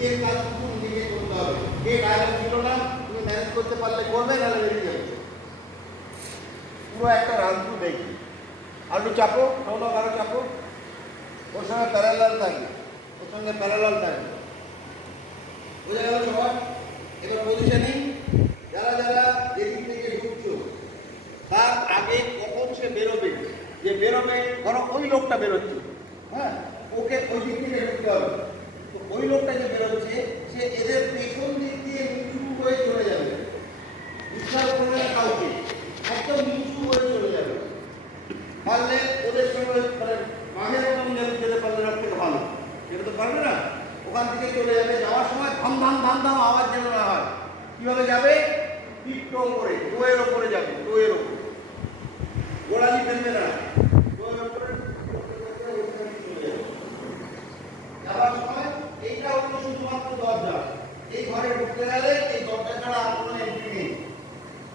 নিজের কাজ শুধু নিজেকে করতে হবে। কে ডায়লগ ছিল না, তুমি ম্যানেজ করতে পারলে করবে, নাহলে বেরিয়ে যাবে। পুরো একটা রান থ্রু দেখি। আরো চাপো, আরো চাপো, ওর সঙ্গে প্যারালাল থাকবে, ওর সঙ্গে প্যারালাল থাকবে। বোঝা গেল সবার? এবার পজিশনিং, যারা যারা যেদিক থেকে ঢুকছো তার আগে কখন সে বেরোবে, যে বেরোবে, ধরো ওই লোকটা বেরোচ্ছে, হ্যাঁ, ওকে ওই দিক থেকে ঢুকতে হবে। তো ওই লোকটা যে বেরোচ্ছে সে এদের পেছন দিক দিয়ে নিচু হয়ে চলে যাবে, বিশ্বাস করবে না কাউকে, একদম নিচু হয়ে চলে যাবে। পারলে ওদের সঙ্গে মানে মাঝের মতন যেতে পারলে সব থেকে ভালো, যেটা তো পারবে না, ওখান থেকে চলে যাবে। যাওয়ার সময় ধাম ধাম ধাম ধাম আওয়াজ যেন না হয়। কীভাবে যাবে? টিপটো করে টোয়ের ওপরে যাবে, টোয়ের ওপরে, গোড়ালি ফেলবে না, টোয়ের ওপরে চলে যাবে। যাওয়ার সময় এইটা হলো শুধুমাত্র দরজা। এই ঘরে ঢুকতে গেলে এই দরজা ছাড়া আর কোনো এন্ট্রি নেই।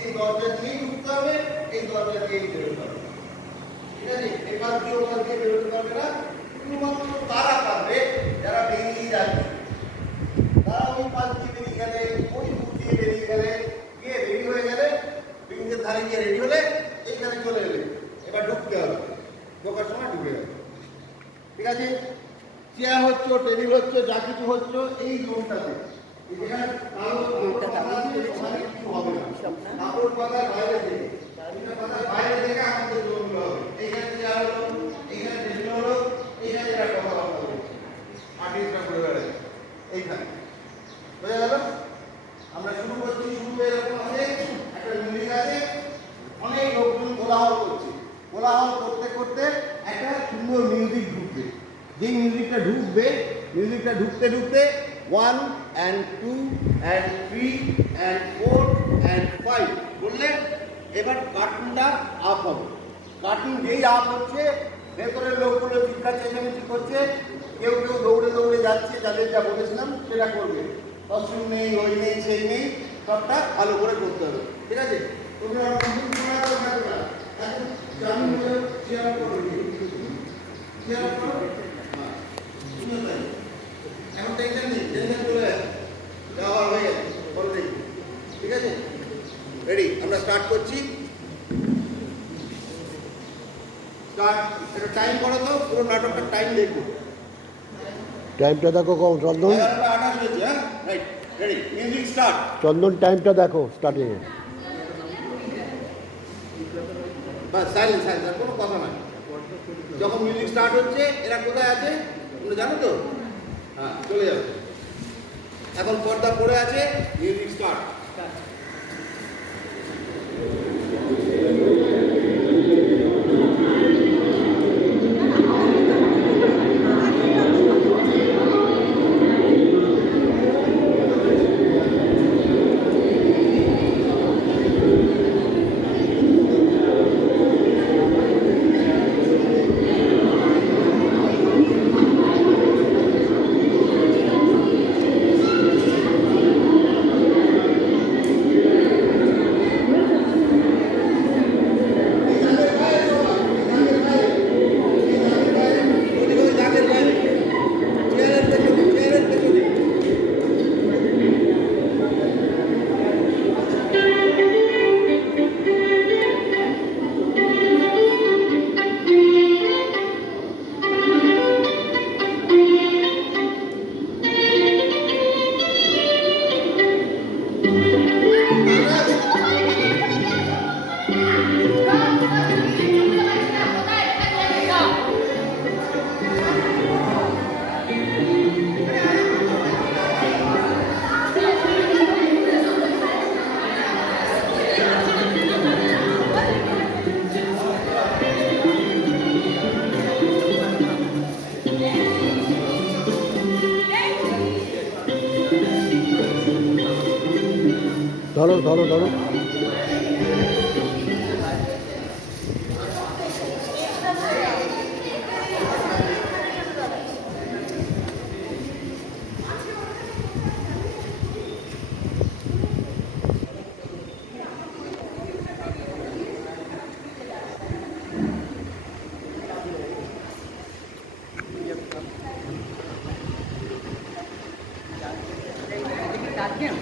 এই দরজা দিয়েই ঢুকতে হবে, এই দরজা দিয়েই বেরোতে হবে। ঠিক আছে? এবার দিয়ে ওখান থেকে বেরোতে পারবে না, শুধুমাত্র তারা পারবে যারা বেরিয়ে যাচ্ছে। তারা ওই পাশ দিয়ে বেরিয়ে গেলে, ওই দূর দিয়ে বেরিয়ে গেলে, গিয়ে রেডি হয়ে গেলে, ব্রিজের ধারে গিয়ে রেডি হলে এইখানে চলে এলে, এবার ঢুকতে হবে। ঢোকার সময় ঢুকে যাবে। ঠিক আছে? চেয়ার হচ্ছে, টেবিল হচ্ছে, যা কিছু হচ্ছে এই জোনটাতে। কাপড় পাতার বাইরে থেকে, পাতার বাইরে থেকে আমাদের জোনগুলো হবে। এইখানে চেয়ার হলো, এইখানে টেবিল হলো, এইখানে এরা কথাবার্তা হবে, আর্টিস্টরা ঘুরে বেড়াচ্ছে এইখানে। বোঝা গেল? আমরা শুরু করছি, শুরু এরকম আছে, একটা মিউজিক আছে, অনেক লোকজন কোলাহল করছে। কোলাহল করতে করতে একটা সুন্দর মিউজিক ঢুকবে। যেই মিউজিকটা ঢুকবে, মিউজিকটা ঢুকতে ঢুকতে 1 and 2 and 3 and 4 and 5 বললে এবার কার্টুনটা আপ হবে। কার্টুন যেই আপ হচ্ছে, ভেতরের লোকগুলো চিৎকার চেঁচামেচি করছে, কেউ কেউ দৌড়ে দৌড়ে যাচ্ছে, যাদের যা বলেছিলাম সেটা করবে। কস্টিউম নেই, ওই নেই, সেই নেই, সবটা ভালো করে করতে হবে। ঠিক আছে? তোমরা এখন টেনশন নেই, টেনশন চলে যাচ্ছে, যাওয়া হয়ে গেছে, বলো দেখি। ঠিক আছে? রেডি? আমরা স্টার্ট করছি। স্টার্ট। একটা টাইম করো তো, পুরো নাটকটার টাইম দেখবো। টাইমটা দেখো কম চন্দন। 11:28 হয়েছে। হ্যাঁ, রাইট, রেডি, মিউজিক স্টার্ট। চন্দন টাইমটা দেখো স্টার্টিং এ। বাস, সাইলেন্স, সাইলেন্স, আর কোনো কথা নাই। যখন মিউজিক স্টার্ট হচ্ছে, এরা কোথায় আছে তোমরা জানো তো? হ্যাঁ, চলে যাবে। এখন পর্দা পড়ে আছে, মিউজিক স্টার্ট। ধরো ধরো ধরো। কেন?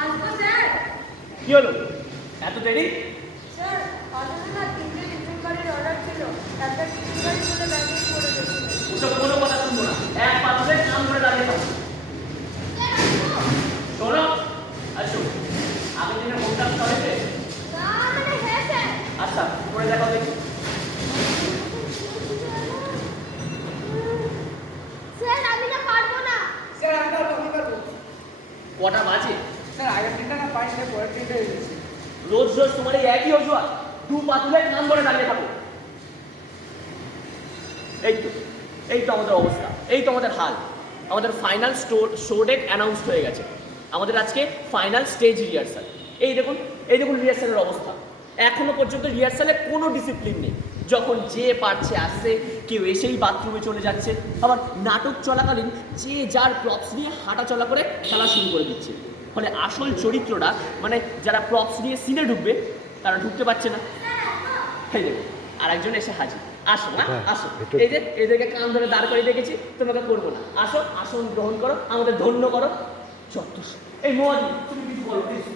আসবো স্যার। কি হলো এত দেরি? স্যার, অর্ডারে না 3টে টিফিন বাড়ির অর্ডার ছিল। একটা টিফিন বাড়ি বলে ব্যাগেজ করে দিয়েছিল। ওসব কোনো কথা শুনবো না, এক পাত্রে নাম ধরে দাঁড়িয়ে থাকো। শোনো, আসো, আগের দিনের হোমটা হয়েছে? না, মানে হ্যাঁ স্যার। আচ্ছা, করে দেখাও দেখি। স্যার, আমি না পারবো না। স্যার আমি পারবো, আমি পারবো। কটা বাজে? স্যার আগের দিনটা না পাইনি, পরের দিনটা হয়ে গেছে। রোজ রোজ তোমার এই একই অজুহাত, দু পাতুলের নাম ধরে দাঁড়িয়ে থাকো। এই তো আমাদের অবস্থা, এই তো আমাদের হাল। আমাদের ফাইনাল শো ডেট অ্যানাউন্সড হয়ে গেছে। আমাদের আজকে ফাইনাল স্টেজ রিহার্সাল। এই দেখুন রিহার্সালের অবস্থা। এখনো পর্যন্ত রিহার্সালে কোনো ডিসিপ্লিন নেই। যখন যে পারছে আসছে, কেউ এসেই বাথরুমে চলে যাচ্ছে, আবার নাটক চলাকালীন যে যার প্রপস নিয়ে হাঁটা চলা করে খেলা শুরু করে দিচ্ছে। ফলে আসল চরিত্রটা, মানে যারা প্রপস নিয়ে সিনে ঢুকবে, তারা ঢুকতে পারছে না। এই দেখো আরেকজন এসে হাজির। আসো না, আসো। এই যে এদেরকে কান ধরে দাঁড় করে দেখেছি, তোমাকে করবো না। আসো, আসন গ্রহণ করো, আমাদের ধন্য করো। চত্বর এই মোয়াজি, তুমি কিছু বলো প্লিজ।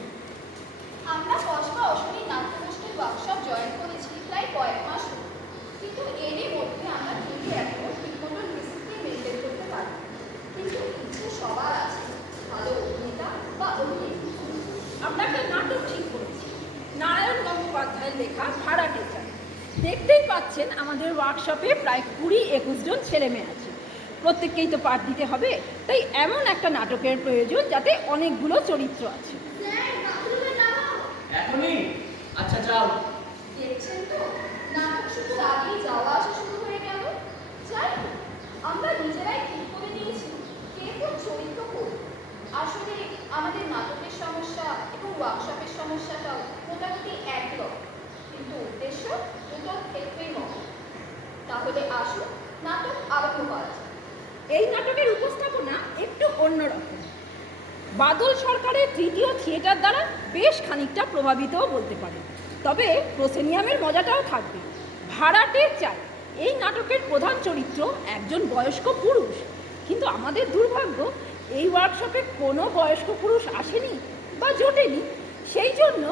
আমরা কসবা অশ্বিনী নাট্যগোষ্ঠীর ওয়ার্কশপ জয়েন করেছি প্রায় কয়েক মাস হলো। কিন্তু এরই মধ্যে আমরা ঠিকই এখনো ঠিকমতো ডিসিপ্লিন মেনটেন করতে পারি। কিন্তু ইচ্ছে সবার আছে, ভালো অভিনেতা বা অভিনেত্রী। আমরা একটা নাটক ঠিক করেছি, নারায়ণ গঙ্গোপাধ্যায়ের লেখা ভাড়াটে চাই। দেখতেই পাচ্ছেন আমাদের ওয়ার্কশপে প্রায় 20-21 জন ছেলে মেয়ে আছে। প্রত্যেককেই তো পাঠ দিতে হবে, তাই এমন একটা নাটকের প্রয়োজন যাতে অনেকগুলো চরিত্র আছে। স্যার, বাথরুমে নামাও। এখনই? আচ্ছা যাও। দেখছেন তো, নাটক শুধু আগেই যাওয়া আসা শুরু হয়ে গেল। যাই হোক, আমরা নিজেরাই ঠিক করে নিয়েছি কে কোন চরিত্র করব। আসলে আমাদের নাটকের সমস্যা এবং ওয়ার্কশপের সমস্যাটাও মোটামুটি একই রকম, কিন্তু উদ্দেশ্য দুটোর ক্ষেত্রেই মত। তাহলে আসুন নাটক আরম্ভ করা যাক। এই নাটকের উপস্থাপনা একটু অন্যরকম। বাদল সরকারের তৃতীয় থিয়েটার দ্বারা বেশ খানিকটা প্রভাবিতও বলতে পারে। তবে প্রসেনিয়ামের মজাটাও থাকবে। ভাড়াটে চাই এই নাটকের প্রধান চরিত্র একজন বয়স্ক পুরুষ, কিন্তু আমাদের দুর্ভাগ্য এই ওয়ার্কশপে কোনো বয়স্ক পুরুষ আসেনি বা জোটেনি। সেই জন্য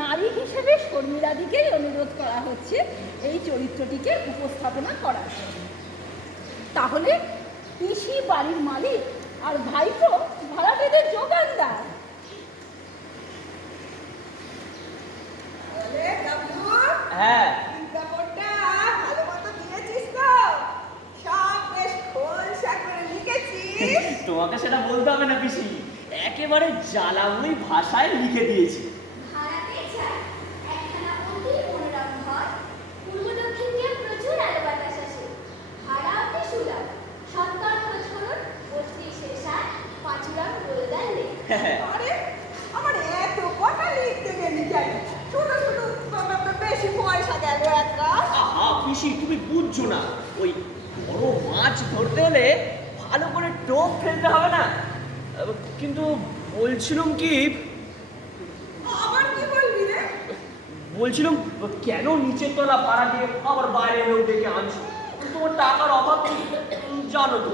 নারী হিসেবে শর্মিলাদিকেই অনুরোধ করা হচ্ছে এই চরিত্রটিকে উপস্থাপনা করার জন্য। তাহলে পিসি বাড়ির মালিক আর ভাইপো ভাড়াটেদের যোগানদার। হ্যাঁ, বিজ্ঞাপনটা ভালো মতো দিয়েছিস তো? সব বেশ খোলসা করে লিখেছিস। তোমাকে সেটা বলতে হবে না পিসি, একেবারে জ্বালাময়ী ভাষায় লিখে দিয়েছি। ভাড়াটে চাই একখানা অতি মনোরম ঘর। পূর্ব দক্ষিণ দিয়ে প্রচুর আলো বাতাস আসে। ভাড়া অতি সুলভ। সৎকার খোঁজ করুন, বস্তি শেষায় পাঁচুরাম গোলদার লেক। আরে আমার এত কথা লিখতে গেলি কেন? শুধু শুধু বেশি পয়সা গেল একটা। আহা পিসি, তুমি বুঝছো না, ওই বড় মাছ ধরতে হলে ভালো করে টোপ ফেলতে হবে না। কিন্তু বলছিলাম কি, আবার কি বলবি রে? বলছিলাম কেন নিচের তলা ভাড়া দিয়ে আবার বাইরে লোক ডেকে আনছো? তোমার টাকার অভাব নেই, জানো তো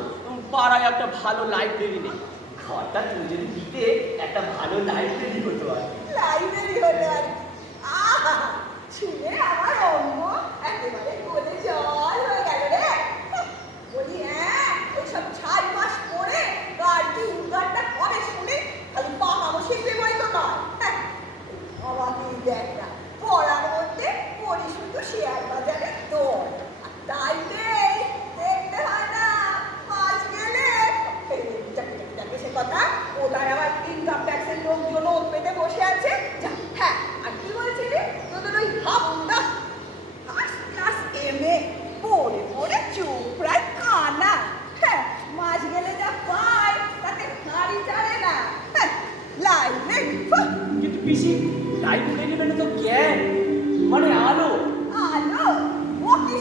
পাড়ায় একটা ভালো লাইব্রেরি নেই। ঘরটা তুমি যদি দিতে একটা ভালো লাইব্রেরি হতো আর কি। লাইব্রেরি হলো আর কি। আহা, শুনে আমার অঙ্গ একেবারে গলে জল হয়ে গেল রে। বলি হ্যাঁ, ওইসব ছাই মাস পরে গাড়ি উদ্ধারটা করে শুনে খালি পাকাবো শিখবে বই তো নয়। হ্যাঁ, অবাকই দেখ না, পড়ার মধ্যে পড়ি শুধু শেয়ার বাজারে দর। আর তাই নেই, দেখতে হয় না মাস গেলে সে কথা ওটার আবার ইনকাম ট্যাক্সের লোকজন ওত পেতে বসে আছে। হ্যাঁ, আর কি বলছিলি? তোদের ওই হাফটা ফার্স্ট ক্লাস এমএ পড়ে পড়ে চোখ প্রায় কানা। হ্যাঁ, মাস গেলে যা পায় তাতে হাড়ি চাড়ে না। হ্যাঁ, লাইব্রেরি কিন্তু পিসি লাইব্রেরি মানে তো জ্ঞান, মানে আলো। আলো ও কি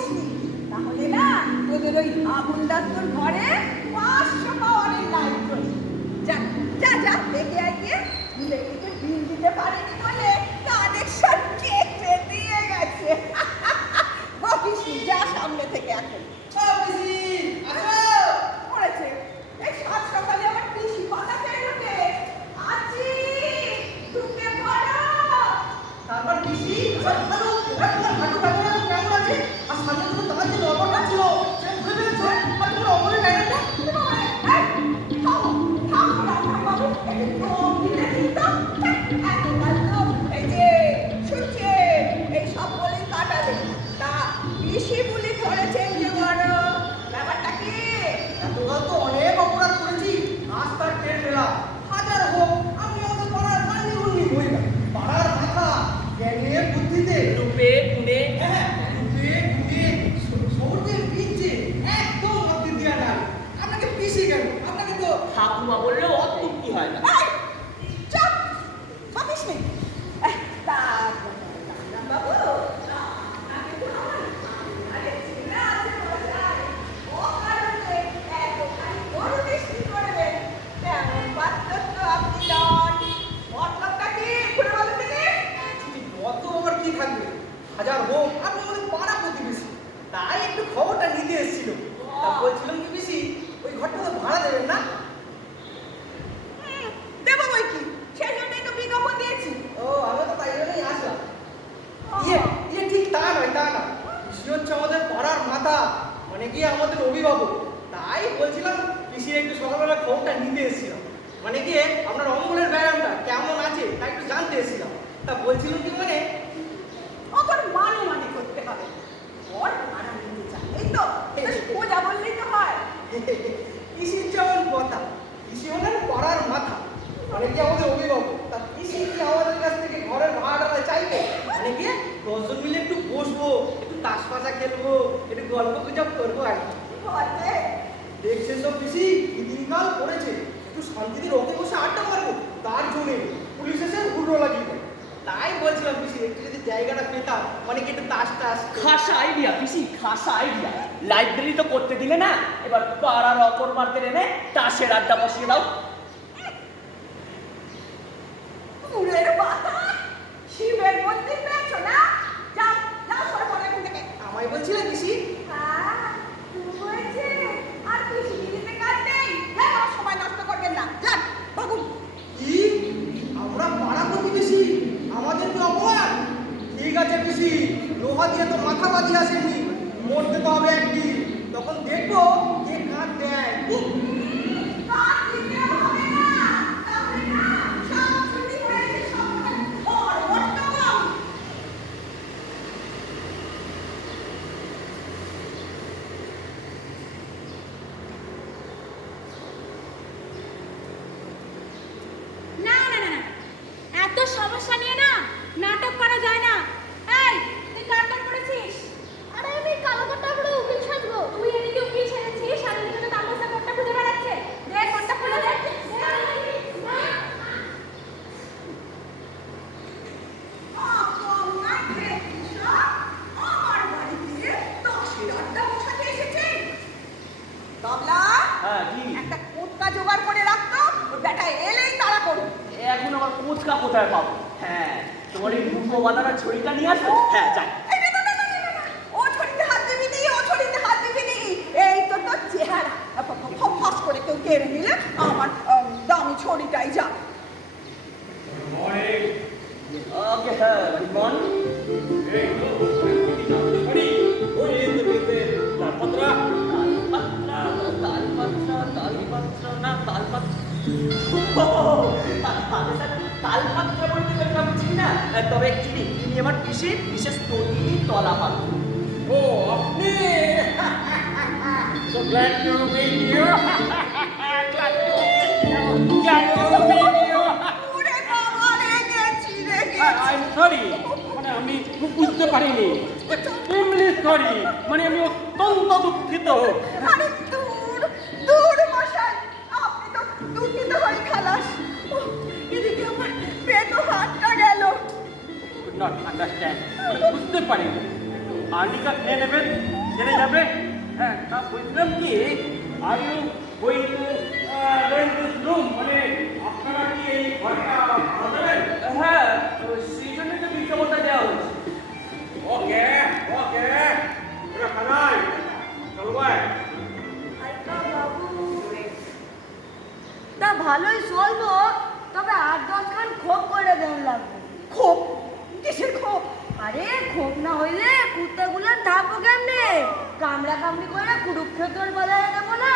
তোদের ওই আবুলদার তোর ঘরে 500 পাওয়ারের লাইট চলছে। যা যা যা দেখে আয় গিয়ে, ইলেকট্রিকে বিল দিতে পারেনি বলে কানেকশন কেটে দিয়ে গেছে। বকিস নি, যা সামনে থেকে এখন পড়েছে। এই সাত সকালে আমার পিসি কথা পেয়ে ওঠে, আছি ঢুকে পড়ো। তারপর পিসি ভালো আপনার হাঁটু ব্যথা কেমন আছে? আর সামনে তো তোমার যে লবণটা ছিল সেটা ধরে ফেলেছে। আর তোমার অমরের ব্যাগটা এই সব বলে কাটালে তা পিসি বলি ধরেছেন যে বড় ব্যাপারটা কি? এতকাল তো অনেক অপরাধ করেছি, আজ তার টের পেলাম। হাজার হোক আমি আমাদের পাড়ার কান্দি গুন্ডি হই না, পাড়ার মাথা জ্ঞানে বুদ্ধিতে রূপে গুণে হ্যাঁ রূপে গুণে সৌর্যের বীজে একদম ভক্তি দেওয়া না। আপনাকে পিসি কেন? আপনাকে তো ঠাকুমা বললেও অত্যুক্তি হয় না। এই, চুপ! বকিস নি। তা বাবু, আগে তো আমার আরে ছেলে আছে বসায়। ও কারণে এতখানি গরু মিষ্টি করবেন। তেমন পাত্র তো আপনি নন। মতলবটা কি? খুলে বলুন দেখি। কত আবার কি থাকবে? হাজার হোক আপনি আমাদের পাড়া প্রতিবেশী, তাই একটু খবরটা নিতে এসেছিল। তা বলছিলাম কি পিসি, ওই ঘরটা তো ভাড়া দেবেন না? দেবো বই কি? সেই জন্যই তো বিজ্ঞাপন দিয়েছি। ও আমি তো তাই জন্যই আসলাম। ইয়ে ঠিক তা নয়, তা না। পিসি হচ্ছে আমাদের পাড়ার মাথা, মানে কি আমাদের অভিভাবক। তাই বলছিলাম পিসির একটু সকালবেলা খবরটা নিতে এসেছিলাম। মানে কি আপনার অঙ্গলের ব্যায়ামটা কেমন আছে তা একটু জানতে এসেছিলাম। তা বলছিলাম কি মানে ও তোর মানে করতে হবে। ওর মানা নিতে চাই, এই তো পূজা বললেই তো হয়। পিসির যেমন কথা, পিসি হলেন পাড়ার মাথা, মানে কি আমাদের অভিভাবক। তা পিসি কি আমাদের কাছ থেকে ঘরের ভাড়াটা চাইবে? মানে কি 10 জন মিলে একটু বসবো, একটু তাস পাশা খেলবো, একটু গল্প গুজব করবো আর কি। বলে দেখছেন তো পিসি কি দিনকাল পড়েছে, একটু শান্তিতে রকে বসে আড্ডা মারবো, তার জন্যে পুলিশ এসে হুড়ো লাগিয়ে দেয়। তাই বলছিলাম পিসি একটু যদি জায়গাটা পেতাম, মানে কি একটু তাস টাস। খাসা আইডিয়া পিসি, খাসা আইডিয়া। লাইব্রেরি তো করতে দিলে না, এবার পাড়ার অপরমার্দের এনে তাসের আড্ডা বসিয়ে দাও। ফুলের পাতা শিবের মন্দির পেয়েছো না? যাও যাও সরে পড়ে এখান থেকে। আমায় বলছিলেন পিসি? হ্যাঁ, তুমি হয়েছে। আর পিসি দিদিতে কাজ নেই। যাও, সময় নষ্ট করবেন না। যান, ভাগুন। কি আমরা পাড়া প্রতিবেশী, আমাদেরকে অপমান? ঠিক আছে পিসি, লোহা দিয়ে তো মাথা বাঁধিয়ে আসেনি, মরতে তো হবে একদিন, তখন দেখবো কে কাঁদ দেয়। কাজ দিতে হবে না। তবে না, সব ছুটি হয়েছে, সব ওর বর্তমান। না না না না, এত সমস্যা নিয়ে না নাটক করা যায় না। এই তুই কার কার করেছিস? আরে আমি কালো কোটটা পরে উকিল সাজবো। তুই এদিকে উকিল ছেড়েছিস, সামনে দিকে তামসা কোটটা খুঁজে বেড়াচ্ছে। দে কোটটা খুলে দে। আমার বাড়িতে 10 আড্ডা বসাতে এসেছেন। তবলা হ্যাঁ কি? একটা কোটকা জোগাড় করে রাখতো, ওর বেটা এলেই তাড়া করুন। এখন আবার কোচকা কোথায় পাবো? হ্যাঁ, তোমার এই মুখো বাঁধানোর ছড়িটা নিয়ে আসো। হ্যাঁ যাই। ও ছড়িতে হাত দিবি নি, ও ছড়িতে হাত দিবি নি। এই তো তোর চেহারা। ফস করে কেউ কেড়ে নিলে আমার দামি ছড়িটাই যা। ওকে হ্যাঁ, গুড মর্নিং। তবে ইনি আমার বিশেষ তলা পাত্র। ও আপনি so glad to meet you. Glad to meet you. Glad to meet you. ওরে বাবা, রেগেছি রেগেছি। I'm sorry, মানে আমি বুঝতে পারিনি। ইংলিশ সরি, মানে আমি অত্যন্ত দুঃখিত। আরে দূর দূর মশাই, আপনি তো দুঃখিত হয়ে খালাস। ওহ, এদিকে আমার পেট ও হাতটা গেল। Could not understand, মানে বুঝতে পারিনি। আর্টিকা খেয়ে নেবেন, ছেড়ে যাবে, হ্যাঁ তা বলছিলাম কি are you going to rent this room, মানে আপনারা কি এই ঘরটা ভাড়া দেবেন? হ্যাঁ, সেই জন্যই তো বিজ্ঞাপনটা দেওয়া হচ্ছে। ওকে ওকে, ওরা খানাই চলো ভাই। তা ভালোই চলবো, তবে 8-10 খান খোপ করে দেন লাগবে। খোপ? কিসের খোপ? আরে খোপ না হইলে কুত্তাগুলো থাকবো কেমনে? কামড়া কামড়ি করে কুরুক্ষেত্র বাজারে দেবো না?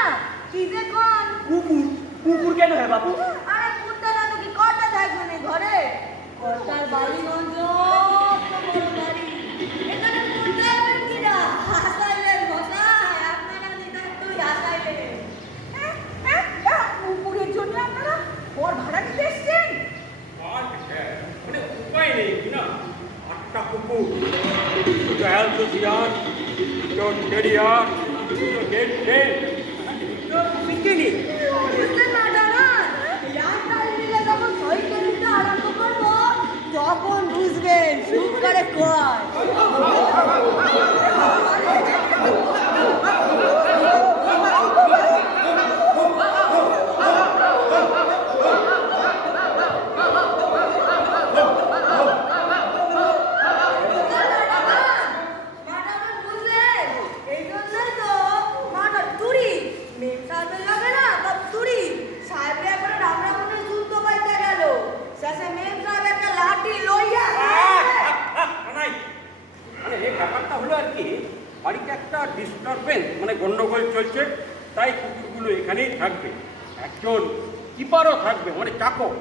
কি যে কোন? কুকুর, কুকুর কেন হয় বাবু? আরে কুত্তা না তো কি কটা থাকবে না ঘরে? কটার বাড়িগঞ্জ বাড়ি, এখানে কুত্তা আবার কি না? হাসাইলেন মশাই, আপনারা নিতান্তই হাসাইলেন। কুকুরের জন্য আপনারা ঘর ভাড়া নিতে এসছেন? মানে উপায় নেই কি না, 8টা কুকুর, দুটো অ্যালসোসিয়ান, দুটো টেরিয়ার, দুটো ডেড ডেড, দুটো পিকিনি। বুঝলেন না দাঁড়ান, রাস্তায় মিলে যখন সইকে দিতে আরম্ভ করবো তখন বুঝবেন সুখ করে কয়। মানে এই ব্যাপারটা হলো আর কি, বাড়িতে একটা ডিস্টারবেন্স মানে গন্ডগোল চলছে, তাই কুকুরগুলো এখানেই থাকবে। একজন কিপারও থাকবে, মানে চাকর।